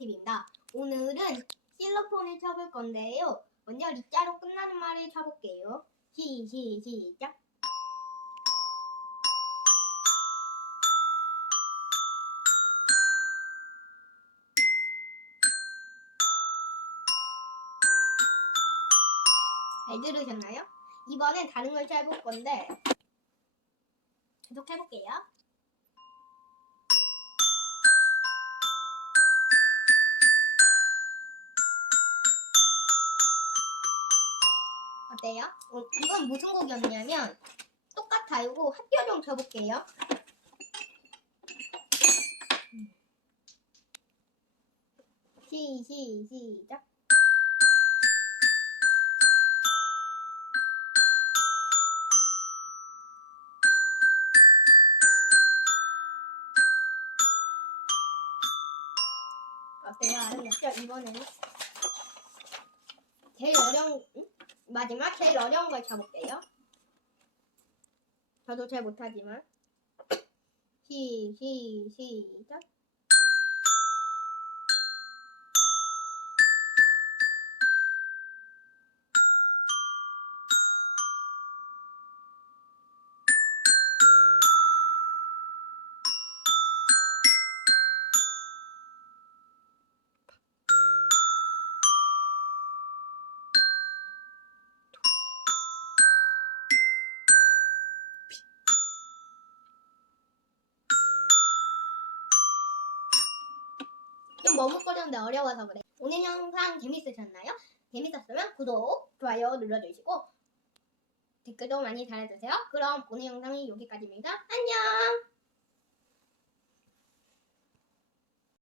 팁입니다. 오늘은 실로폰을 쳐볼 건데요. 먼저 리자로 끝나는 말을 쳐볼게요. 시, 시, 시작. 잘 들으셨나요? 이번엔 다른 걸 쳐볼 건데 계속 해볼게요. 어때요? 어, 이건 무슨 곡이었냐면 똑같아요. 합교 좀 쳐볼게요. 음. 시, 시, 시작. 어때요? 아름답죠? 이번에는 제일 어려운 응? 마지막 제일 어려운 걸 쳐볼게요. 저도 잘 못하지만 시, 시, 시작. 좀 머뭇거렸는데 어려워서 그래. 오늘 영상 재밌으셨나요? 재밌었으면 구독, 좋아요 눌러주시고 댓글도 많이 달아주세요. 그럼 오늘 영상이 여기까지입니다. 안녕!